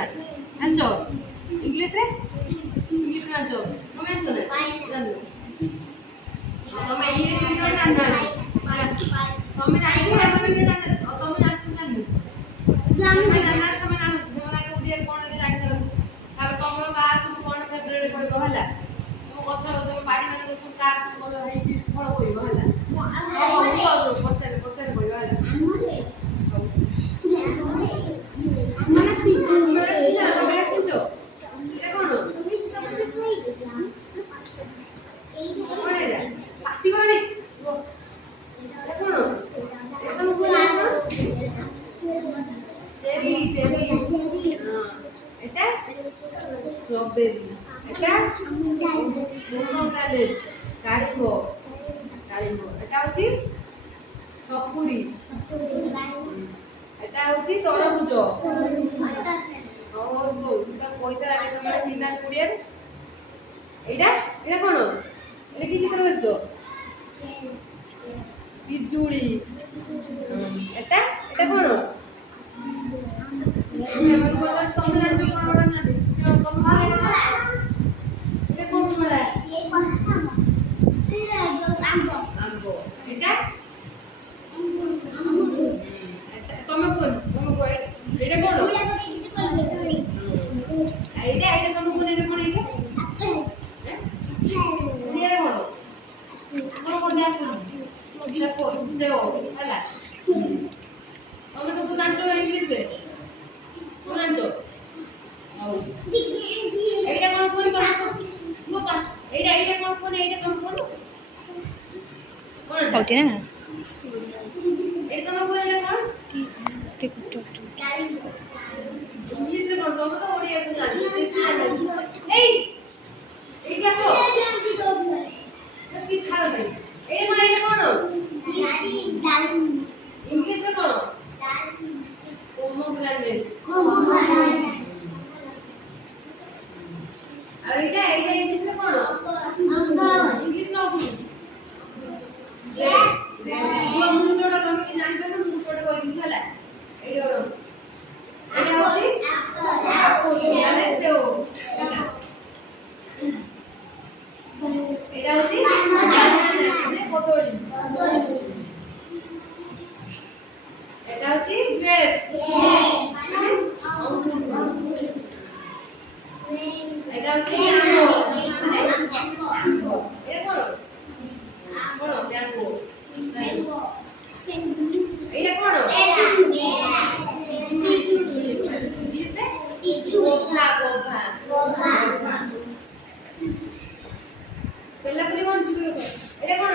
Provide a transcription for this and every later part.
କୋଉଟା ଜାଣିଛ ଇଂଲିଶରେ ଜାଣିଛ ତମେ ଜାଣିଛ ନା ଜାଣିଛ ତମେ ଇଏ ତିନି ଜଣ ଜାଣିନାହାନ୍ତି ତମେ ଜାଣିଛ ଏମାନେ ଜାଣିଛ ତମେ ଜାଣିଛ ଜାଣିନି ତମେ ଜାଣିନା ତମେ ଜାଣୁଛ ସେମାନେ ଆগে ଓଡ଼ିଆରେ କ'ଣ ଜାଣି ସାରନ୍ତୁ ତାପରେ ତମର କାହା ସବୁ କ'ଣ ଫେଭରେଟ୍ କହିବ ହେଲା ତମ ଗଛ ତମ ବାଡ଼ି ମାନଙ୍କର ସବୁ କାହା ସବୁ ଭଲ ହେଇଛି ଫଳ କହିବ ହେଲା ପଚାରେ ପଚାରେ କହିବ ହେଲା strawberry এটা pomegranate ডালিম্ব ডালিম্ব এটা হচ্ছে সপুরি এটা হচ্ছে তরমুজ পয়সা লাগে তোমরা চিনা কুড়িয়ার এইটা এটা কোন এটা কি চিত্র দেখছো পিজুড়ি এটা এটা কোন আমার কথা তুমি জানো কোন ওটা জানি তুমি এটা কোন বড়া এই কথা এটা আম্ব আম্ব এটা তুমি কোন এটা কোন এইটা এটা তুমি কোন এটা কোন এটা এটা কোন কোন কোন দেখো দেখো সেও ହେଲା ତମେ ସବୁ ଜାଣିଛ ଇଂଲିଶରେ କୋଉ ଜାଣିଛ ଆଉ ଏଇଟା କ'ଣ କୁହନି ଏଇଟା ଏଇଟା କ'ଣ କୁହନି ଏଇଟା କ'ଣ କୁହନି କ'ଣ ହଉଟି ନା ଏଇଟା ତମେ କୁହ ଏଇଟା କ'ଣ ଇଂଲିଶରେ କ'ଣ ତମେ ତ ଓଡ଼ିଆ ସବୁ ଜାଣିଛ ଏଇ ଏଇଟା କ'ଣ কি ছাড়া নাই এই মানে এটা কোন ইংলিশে কোন pomegranate আর এটা এটা ইংলিশে কোন ইংলিশে না কোন এই মুন্ডটা তুমি কি জানি পারো মুন্ডটা কই দিছ হলা এইটা কোন এটা হচ্ছে আপেল মানে সেও হলা এটা হচ্ছে মানে কদলী এটা হচ্ছে গ্রেপস মানে অঙ্গুর এটা হচ্ছে ম্যাঙ্গো মানে ম্যাঙ্গো এটা কোন কোন ম্যাঙ্গো এটা কোন গোভা গোভা গোভা পেলা পুলি কোন চুপি গো এটা কোন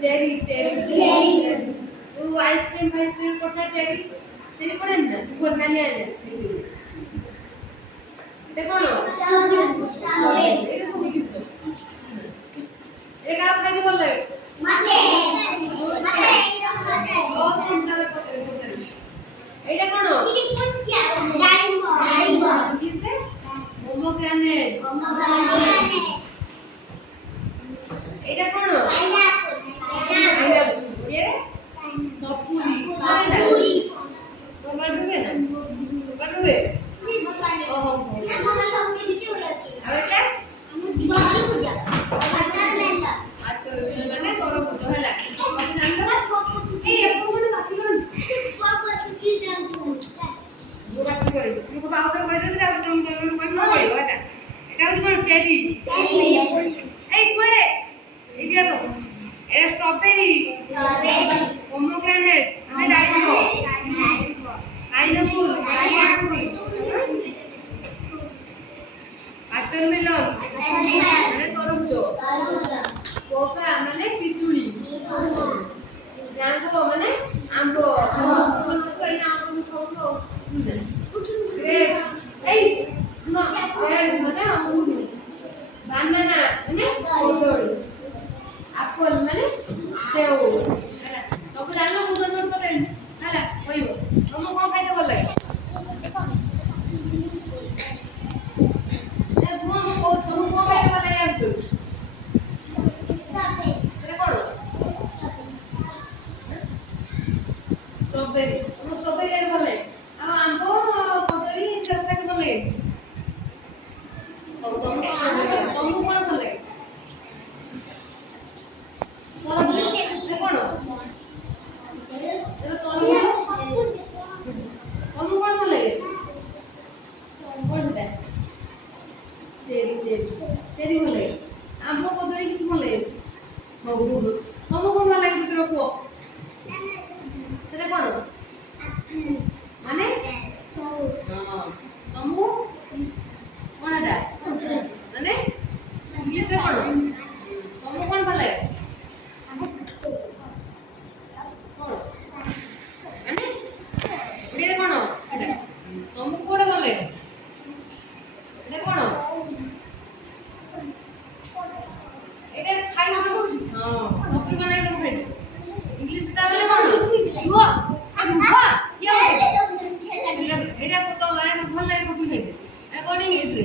চেরি চেরি চেরি তু আইসক্রিম কোটা চেরি চেরি পড়ে না কোনা নিয়ে আলে এটা কোন এটা তো বিকিত এটা আপনাকে ভালো লাগে মানে ও সুন্দর পতরে পতরে এটা কোন ডালিম্ব ডালিম্ব কিসে pomegranate এটা কোন পাইনাপল এর সপুরি সপুরি তোমার হবে না তোমার হবে ওহো আমার সবকে কিছু আছে আর এটা আমার দিবালি পূজা আতর মানে তরমুজ হলা তুমি জানো এই আপন কাটি করুন বাবা কি জানো গো কাটি করে তুমি বাবা করে দিলে আপনি তুমি কই কইবো এটা এটা হচ্ছে চেরি এই কোড়ে এইটা তো এটা স্ট্রবেরি pomegranate মানে ডালিম্ব পাইনাপল ওয়াটারমেলন মানে তরমুজ কোকা মানে পিজুড়ি ম্যাঙ্গো মানে আম্ব কই না আম্ব খাও গ্রেপস এই না গ্রেপস মানে আঙ্গুর বানানা মানে কদলী আপেল মানে সেও ହେଲା ସବୁ ଜାଣିଲ ମୁଁ ତ ନୋଟ କରେନି ହେଲା କହିବ ତମକୁ କ'ଣ ଖାଇତେ ଭଲ ଲାଗେ ତମକୁ କ'ଣ ଖାଇତେ ଭଲ ଲାଗେ ଜାଣିଛୁ এটা କ'ଣ ଷ୍ଟ୍ରବେରୀ ତମକୁ ଷ୍ଟ୍ରବେରୀ ଖାଇତେ ଭଲ ଲାଗେ ଆଉ ଆମ୍ବ କଦଳୀ ସେଉ ଖାଇତେ ଭଲ ଲାଗେ। ହଉ ତମକୁ କଣ ଭଲ ଲାଗେ? ତମକୁ କଣ ଭଲ ଲାଗେ? ତରଭୁଜ ଏଟା କଣ? ଏଟା ତରଭୁଜ। ତମକୁ କଣ ଭଲ ଲାଗେ? କଣ ସେଟା? ଚେରି ଚେରି ଚେରି ଭଲ ଲାଗେ। ଆମ୍ବ କଦଳୀ କିଛି ଭଲ ଲାଗେ? ହଉ ହଉ ତମକୁ କଣ ଭଲ ଲାଗେ ଭିତରେ କୁହ? ସେଟା କଣ? ମାନେ ହଁ ତମକୁ କଣ ଏଟା? ମାନେ ଇଂଲିଶରେ କଣ? ତମକୁ କଣ ଭଲ ଲାଗେ? କଣ? ମାନେ ଓଡ଼ିଆରେ କଣ ଏଟା? ତମକୁ କୋଉଟା ଭଲ ଲାଗେ? ଏଟା କଣ? ଏଟା ଖାଇଛ? ହଁ ସପୁରି ବନାଇ ତମେ ଖାଇଛ। ଇଂଲିଶ ତା ମାନେ କଣ? ରୁହ ରୁହ କିଏ ଏଟା ତ ଭଲ ଲାଗେ ସପୁରି ଖାଇତେ। ଏଟା କଣ ଇଂଲିଶରେ?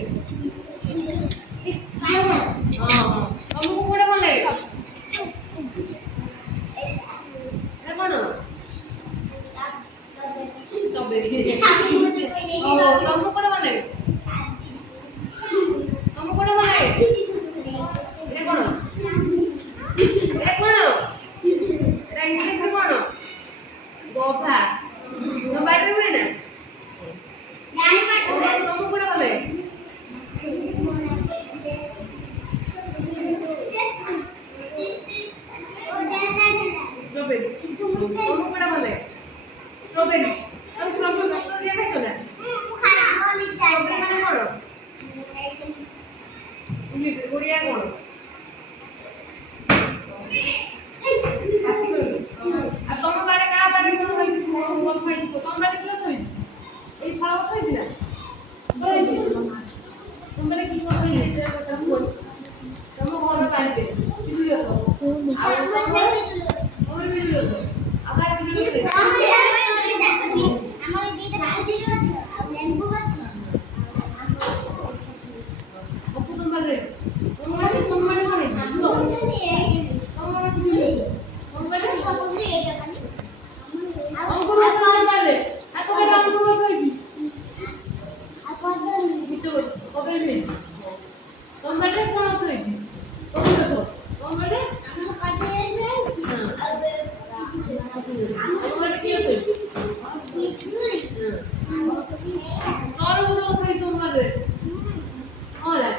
ହଁ ହଁ ତମକୁ କୋଉଟା ଭଲ ଲାଗେ? ଏଟା କଣ? ଷ୍ଟ୍ରବେରୀ। ହଉ ତମକୁ କୋଉଟା ଭଲ ଲାଗେ? ତମକୁ କୋଉଟା ଭଲ ଲାଗେ? ଏଟା କଣ? ଏଟା କଣ? ଏଟା ଇଂଲିଶରେ କଣ? ଗଭା। ତମ ବାଡ଼ିରେ ହୁଏ ନା? ତମକୁ କୋଉଟା ଭଲ ଲାଗେ? ଷ୍ଟ୍ରବେରୀ। ତମକୁ କୋଉଟା ଭଲ ଲାଗେ? ଷ୍ଟ୍ରବେରୀ। ତମେ ଷ୍ଟ୍ରବେରୀ ସତ ଦିଆ ଖାଇଛ ନା? ଷ୍ଟ୍ରବେରୀ ମାନେ କଣ? ଇଂଲିଶ ଓଡ଼ିଆ କଣ? ଆଉ ତମ ବାଡିରେ କାହା ବାଡିରେ କଣ ହେଇଛି? ଗଛ ହେଇଛି ତମ ବାଡିରେ କି ଗଛ ହେଇଛି? ଏଇ ଫଳ ଗଛ ହେଇଛି ନା? ଫଳ ହେଇଛି। ତମ ବାଡିରେ କି ଗଛ ହେଇଛି? ତମ ଘର ବାଡିରେ ପିଜୁଳି ଗଛ। ଆଉ ତମର ପିଜୁଳି ଗଛ। ଆଉ କାହାର ପିଜୁଳି ଗଛ ହେଇଛି? ପପୁ ତମ ବାଡିରେ ହେଇଛି। ତମ ବାଡିରେ କଣ ହେଇଛି? ତମ ବାଡିରେ ପିଜୁଳି ଗଛ। ତମ ବାଡିରେ ଅଙ୍ଗୁର ଗଛ ତମ ବାଡିରେ। ଆଉ ତମ ବାଡିରେ ଅଙ୍ଗୁର ଗଛ ହେଇଛି। ମିଛ କଥା। କଦଳୀ ବି ହେଇଛି। ତମ ବାଡିରେ କଣ ଗଛ ହେଇଛି? କଦଳୀ ଗଛ। ତମ ବାଡିରେ? ତମ ବାଡିରେ କି ଗଛ ହେଇଛି? ତରଭୁଜ ଗଛ ହେଇଛି ତମ ବାଡିରେ। ହଁ ରେ।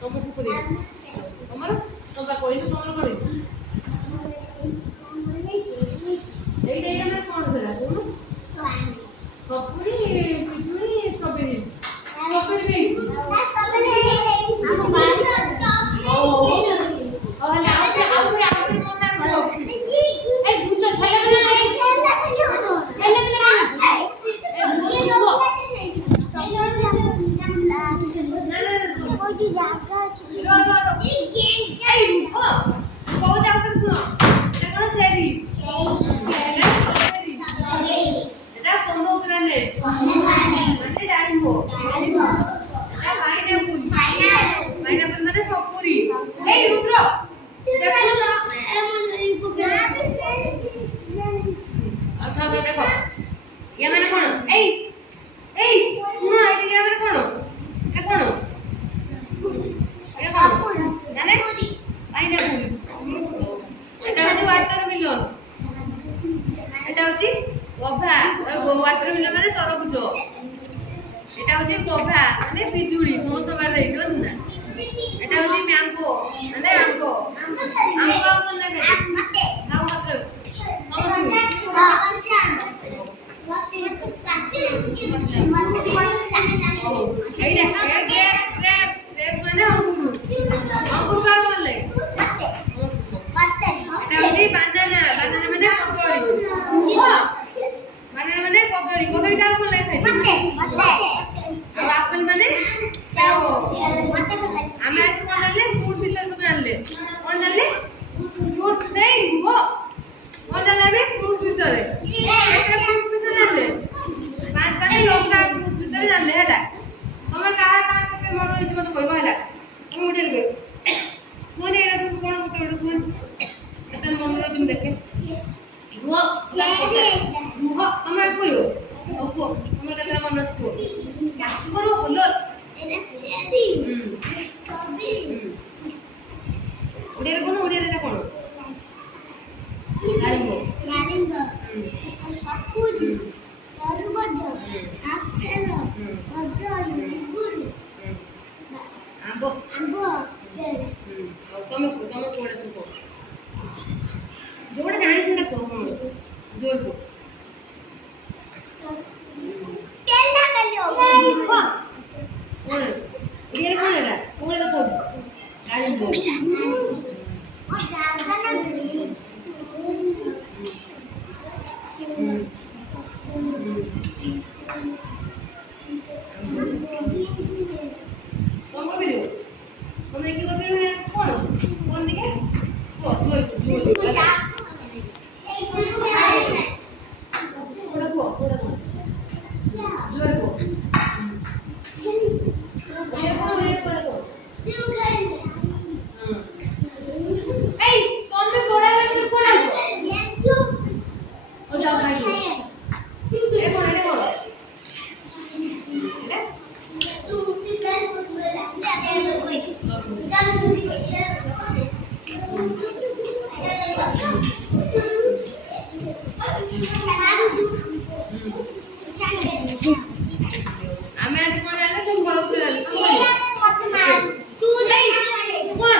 ତମ ସୁପୁରି। ତମର? ତମ ବା କହିଲୁ ତମର କଣ ହେଇଛି? ଏଇଟା ମାନେ କଣ ସେଟା କହୁନୁ? ସପୁରି ପିଜୁଳି ଷ୍ଟ୍ରବେରୀ ହେଇଛି। ସପୁରି ବି ହେଇଛି। ପାଇନାପଲ ମାନେ ସପୁରି। ଏଇ ରୁଦ୍ର ଦେଖ ଦେଖ ଇଏ ମାନେ କଣ? ଏଇ ଏଇ ଶୁଣ ଏଇଠି ଇଏ ମାନେ କଣ? ଏଟା କଣ? ଏଟା କଣ? ଜାନେ ପାଇନାପଲ। এটা হচ্ছে ওয়াটারমেলন। এটা হচ্ছে গভা। ওয়াটারমেলন মানে তরভুজ। এটা হচ্ছে গভা মানে পিজুড়ি। সমস্ত বাড়ি জানেন না? এটা হচ্ছে ম্যাঙ্গো মানে আম্বো। আম্বো কাউ কোন না খাইতে? কাউ খাইতে? এই দেখা গ্রেপ মানে অঙ্গুর। অঙ্গুর কাউ কোন লাগে? এটা হচ্ছে বানানা। বানানা মানে কদলী। বানানা মানে কদলী। কদলী কাউ কোন লাগে খাইতে? আর আপেল মানে সেও। আমি আজ কোন জানলে? ফ্রুট বিষয় সব জানলে। কোন জানলে? ফ্রুটস সেই গো। কোন জানলে? ফ্রুটস ভিতরে। একটা ফ্রুটস ভিতরে জানলে। পাঁচ পাঁচে 10টা ফ্রুটস ভিতরে জানলে হেলা। তোমার কাহা কাহা কেতে মন হইছে মতে কইবা হেলা। তুমি উঠে গো। কোন এরা সব কোন উঠে উঠে কোন। এটা মন রে তুমি দেখে। ଗୁହ ଗୁହ ତମେ କହିବ ଆଉ କୁହ ତମର କେତେଟା ମନେ ଅଛି କୁହ କାକୁ କର ହଲୋ ଓଡ଼ିଆରେ କଣ ଓଡ଼ିଆରେ ଏଟା କଣ ଡାଳିମ୍ବ ସପୁରୀ ତରଭୁଜ ଆପେଲ କଦଳୀ ଅଙ୍ଗୁର ଆମ୍ବ ଆମ୍ବ ଆଉ ତମେ କୋଉଟା ସବୁ କୁହ ଯୋଉଟା ଜାଣିଛ ନା କୁହ ହଁ ଜୋର କୁହ କେଲା କାଲି କଣ ଓଡ଼ିଆରେ କଣ ଏଟା କୋଉଟା ତ କହୁଛି ଡାଳିମ୍ବ କଣ କହିପାରିବ ତମେ କି କହିପାରିବ କଣ କଣ ଟିକେ କୁହ ଜୋର କୁହ କୋଉଟା କୁହ କୋଉଟା କୁହ ଜୋର କୁହ ଓଡ଼ିଆରେ କଣ କୁହ ଏଇ ତମେ ବড় লাগছে কোন আছো ও যাও খাই এটা কোন এটা কোন এটা আমি আজ কোন জানলে সব বড় কিছু জানি কোন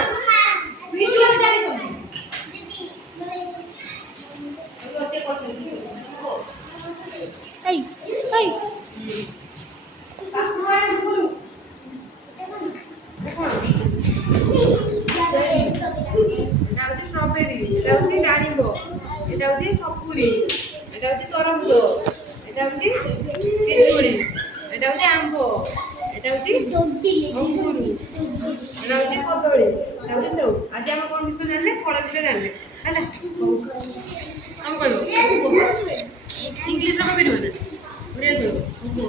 ভিডিও জানি তো ওতে কথা ও এই এই কাকু আর গুরু কোন এটা হচ্ছে স্ট্রবেরি এটা হচ্ছে ডালিম্ব এটা হচ্ছে সপুরি এটা হচ্ছে তরমুজ এটা হচ্ছে খেজুরি এটা হচ্ছে আম্ব এটা হচ্ছে অঙ্গুর এটা হচ্ছে কদଳୀ এটা হচ্ছে সেଉ আজ আমরা কোন বিষয় জানলে ফল বিষয় জানলে ହେଲା আমি କହିବ ଇଂଲିଶରେ କହିପାରିବ ନା ଓଡ଼ିଆରେ କହିବ